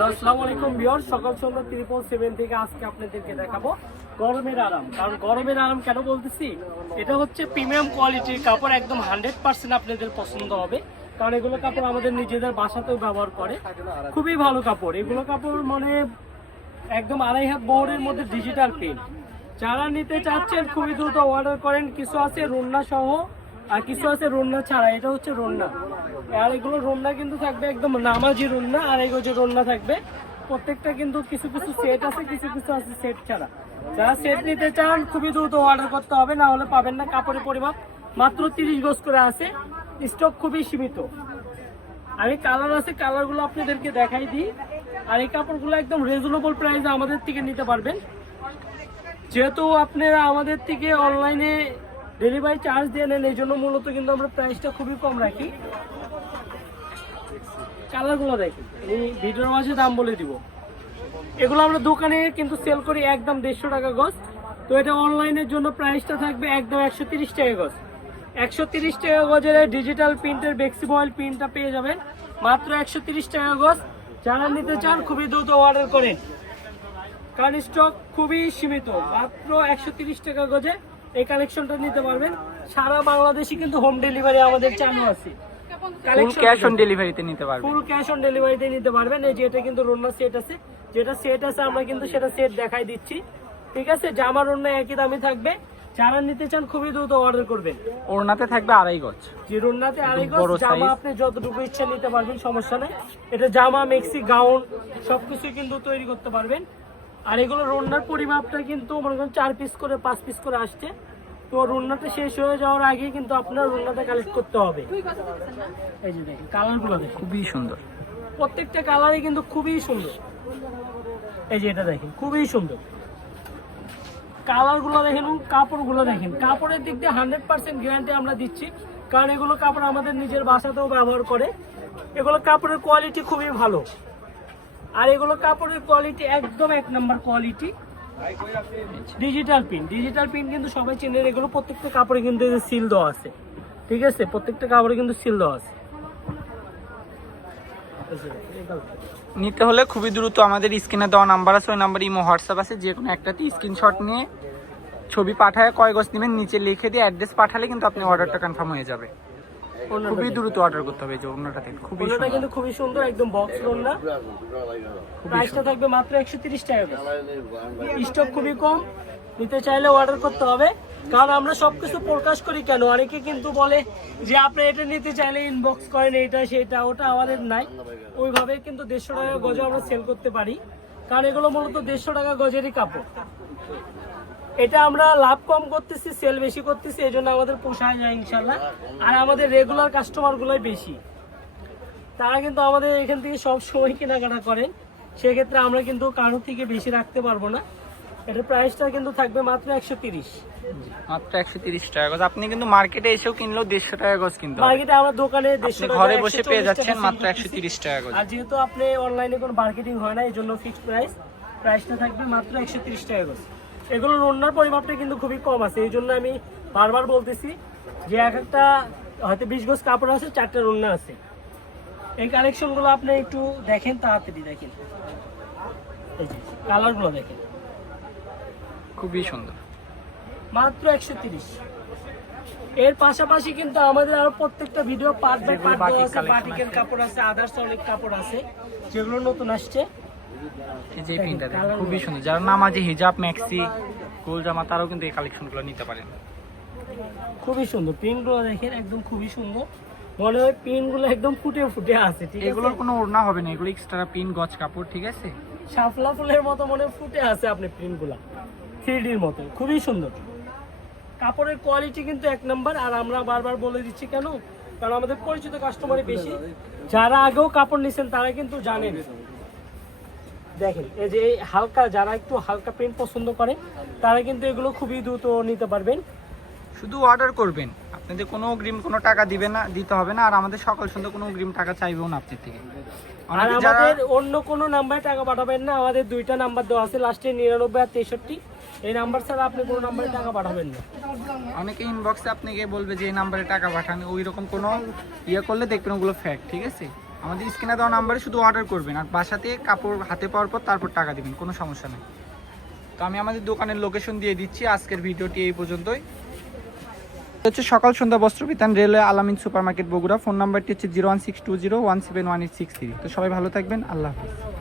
Hello, আসসালামু আলাইকুম viewer. সকাল সন্ধ্যা 777 থেকে আজকে আপনাদেরকে দেখাবো গরমের আরাম। কারণ গরমের আরাম কেন বলতেছি, এটা হচ্ছে প্রিমিয়াম কোয়ালিটির কাপড়, একদম 100% আপনাদের পছন্দ হবে। কারণ এগুলো কাপড় আমাদের নিজেদের বাসাতেও ব্যবহার করে, খুবই ভালো কাপড়। এগুলো কাপড় মানে একদম 2.5 হাত বহরের মধ্যে ডিজিটাল প্রিন্ট। যারা নিতে চাচ্ছেন খুবই দ্রুত অর্ডার করেন। কিছু আছে রুন্না সহ আর কিছু আছে রুন্না ছাড়া। এটা হচ্ছে রুন্না, আর এগুলো রুন্না কিন্তু থাকবে একদম নামাজি রুন্না, আর এগুলো যে রুন্না থাকবে প্রত্যেকটা কিন্তু কিছু কিছু সেট আছে, কিছু কিছু আছে সেট ছাড়া। যারা সেট নিতে চান খুবই দ্রুত অর্ডার করতে হবে, না হলে পাবেন না। কাপড়ের পরিমাপ মাত্র 30 গজ করে আছে, স্টক খুবই সীমিত। আমি কালার আছে, কালারগুলো আপনাদেরকে দেখাই দিই। আর এই কাপড়গুলো একদম রিজনেবল প্রাইসে আমাদের থেকে নিতে পারবেন। যেহেতু আপনারা আমাদের থেকে অনলাইনে ডেলিভারি চার্জ দিয়ে নেন, এই জন্য মূলত কিন্তু আমরা প্রাইসটা খুবই কম রাখি। কালারগুলো দেখি, এই ভিডিওর মাঝে দাম বলে দিব। এগুলো আমরা দোকানে কিন্তু সেল করি একদম 150 টাকা গজ। তো এটা অনলাইনের জন্য প্রাইসটা থাকবে একদম 130 টাকা গজ। 130 টাকা গজের ডিজিটাল প্রিন্টের বেক্সি বয়েল প্রিন্টটা পেয়ে যাবেন মাত্র 130 টাকা গজ। যারা নিতে চান খুবই দ্রুত অর্ডার করেন, কারণ স্টক খুবই সীমিত। মাত্র 130 টাকা গজে এই কালেকশনটা নিতে পারবেন। সারা বাংলাদেশে কিন্তু হোম ডেলিভারি আমাদের চালু আছে। ফুল ক্যাশ অন ডেলিভারিতে নিতে পারবেন। ফুল ক্যাশ অন ডেলিভারিতে নিতে পারবেন। এই যে এটা কিন্তু রোনা সেট আছে, যেটা সেট আছে আমরা কিন্তু সেটা সেট দেখাই দিচ্ছি। ঠিক আছে, জামার ওড়না একই দামে থাকবে। যারা নিতে চান খুবই দ্রুত অর্ডার করবেন। ওড়নাতে থাকবে 2.5 গজ, যে রোনাতে 2.5 গজ। জামা আপনি যতটুকু ইচ্ছা নিতে পারবেন, সমস্যা নেই। এটা জামা, মেক্সি, গাউন সবকিছু কিন্তু তৈরি করতে পারবেন। আর এগুলো রোনার পরিমাপটা কিন্তু মনে করেন 4 পিস করে 5 পিস করে আসছে। তো রুন্নাটা শেষ হয়ে যাওয়ার আগে কিন্তু আপনার রুন্নাটা কালেক্ট করতে হবে। এই যে দেখেন কালারগুলো দেখেন, খুবই সুন্দর। প্রত্যেকটা কালারই কিন্তু খুবই সুন্দর। এই যে এটা দেখেন, খুবই সুন্দর কালারগুলো দেখেন, কাপড়গুলো দেখেন। কাপড়ের দিক দিয়ে 100% গ্যারান্টি আমরা দিচ্ছি, কারণ এগুলো কাপড় আমাদের নিজের বাসাতেও ব্যবহার করে। এগুলো কাপড়ের কোয়ালিটি খুবই ভালো, আর এগুলো কাপড়ের কোয়ালিটি একদম 1 নম্বর কোয়ালিটি। ডিজিটাল প্রিন্ট কিন্তু সবাই চেনেন। এগুলো প্রত্যেকটা কাপড়ে কিন্তু সিল দেওয়া আছে। ঠিক আছে, প্রত্যেকটা কাপড়ে কিন্তু সিল দেওয়া আছে। নিতে হলে খুবই দ্রুত আমাদের স্ক্রিনে দেওয়া নাম্বার আছে, ওই নাম্বার ইমো হোয়াটসঅ্যাপ আছে, যে কোনো একটাতে স্ক্রিনশট নিয়ে ছবি পাঠায় কয় গজ নেবেন নিচে লিখে দিয়ে অ্যাড্রেস পাঠালে কিন্তু আপনি অর্ডারটা কনফার্ম হয়ে যাবে। খুবই দ্রুত অর্ডার করতে হবে। যে ওড়নাটা দেখুন, খুবই সুন্দর, কিন্তু খুবই সুন্দর, একদম বক্স ওড়না। প্রাইসটা থাকবে মাত্র 130 টাকা। স্টক খুবই কম, নিতে চাইলে অর্ডার করতে হবে। কারণ আমরা সবকিছু প্রকাশ করি কেন, অনেকে কিন্তু বলে যে আপনি এটা নিতে চাইলে ইনবক্স করেন, এটা সেটা। ওটা আমাদের নাই, ওইভাবে কিন্তু 150 টাকা গজে আমরা সেল করতে পারি। কারণ এগুলো মূলত 150 টাকা গজেরই কাপড়। এটা আমরা লাভ কম করতেছি, সেল বেশি করতেছি, এই জন্য আমাদের পোষায় যায় ইনশাল্লাহ। আর আমাদের রেগুলার কাস্টমার গুলোই বেশি, তারা কিন্তু আমাদের এখান থেকে সব সময় কেনাকাটা করেন। সেক্ষেত্রে আমরা কিন্তু কারো থেকে বেশি রাখতে পারবো না। এটার প্রাইসটা কিন্তু থাকবে মাত্র 130, মাত্র 130 টাকা গজ। আপনি কিন্তু মার্কেটে এসেও কিনলেও 150 টাকা গজ কিনতে হবে। মার্কেটে আমরা দোকানে 150 টাকা, ঘরে বসে পেয়ে যাচ্ছেন মাত্র 130 টাকা গজ। আর যেহেতু আপনি অনলাইনে কোনো মার্কেটিং হয় না, এই জন্য ফিক্সড প্রাইসটা থাকবে মাত্র 130 টাকা গজ। এগুলোর ওড়নার পরিমাপটা কিন্তু খুবই কম আছে, এই জন্য আমি বারবার বলতেছি যে এক একটা হয়তো 20 গজ কাপড় আছে, 4টা ওড়না আছে। এই কালেকশনগুলো আপনি একটু দেখেন, তাড়াতাড়ি দেখেন। এই যে কালারগুলো দেখেন, খুবই সুন্দর, মাত্র 130। এর পাশাপাশি কিন্তু আমাদের আরো প্রত্যেকটা ভিডিও পার্ট বাই পার্ট দেওয়া আছে। বাটিকের কাপড় আছে, আদার্স অনেক কাপড় আছে যেগুলো নতুন আসছে। এই যে প্রিন্টটা দেখুন, খুবই সুন্দর। যারা নামাজি, হিজাব, ম্যাক্সি, গোল জামা, তারাও কিন্তু এই কালেকশনগুলো নিতে পারেন। খুবই সুন্দর প্রিন্টগুলো দেখেন, একদম খুবই সুন্দর। মনে হয় প্রিন্টগুলো একদম ফুটে ফুটে আছে। ঠিক আছে, এগুলোর কোনো ওড়না হবে না, এগুলো এক্সট্রা প্রিন্ট গজ কাপড়। ঠিক আছে, শাপলা ফুলের মতো মনে ফুটে আছে আপনি প্রিন্টগুলো, 3Dর মতো, খুবই সুন্দর। কাপড়ের কোয়ালিটি কিন্তু 1 নম্বর। আর আমরা বারবার বলে দিচ্ছি কেন, কারণ আমাদের পরিচিত কাস্টমারই বেশি। যারা আগেও কাপড় নিছেন তারা কিন্তু জানেন। দেখেন এই যে হালকা, যারা একটু হালকা প্রিন্ট পছন্দ করে তারা কিন্তু এগুলো খুবই দ্রুত নিতে পারবেন। শুধু অর্ডার করবেন, আপনাদের কোনো অগ্রিম কোনো টাকা দিতে হবে না। আর আমাদের সকাল সন্ধ্যা কোনো অগ্রিম টাকা চাইবেও না আপনার থেকে। আর আমাদের অন্য কোনো নাম্বারে টাকা পাঠাবেন না। আমাদের 2টা নাম্বার দেওয়া আছে, লাস্টে 99 আর 63। এই নাম্বার ছাড়া আপনি কোনো নাম্বারে টাকা পাঠাবেন না। অনেকে ইনবক্সে আপনাকে বলবে যে এই নাম্বারে টাকা পাঠান, ওই রকম কোনো ইয়ে করলে দেখবেন ওগুলো ফ্যাক। ঠিক আছে, আমাদের স্ক্রিনে দেওয়া নাম্বারে শুধু অর্ডার করবেন, আর বাসাতে কাপড় হাতে পাওয়ার পর তারপর টাকা দিবেন, কোনো সমস্যা নেই। তো আমি আমাদের দোকানের লোকেশন দিয়ে দিচ্ছি। আজকের ভিডিওটি এই পর্যন্তই। হচ্ছে সকাল সন্ধ্যা বস্ত্র বিতান, রেলওয়ে আলামিন সুপার মার্কেট বগুড়া। ফোন নাম্বারটি হচ্ছে 01620171863। তো সবাই ভালো থাকবেন, আল্লাহ হাফিজ।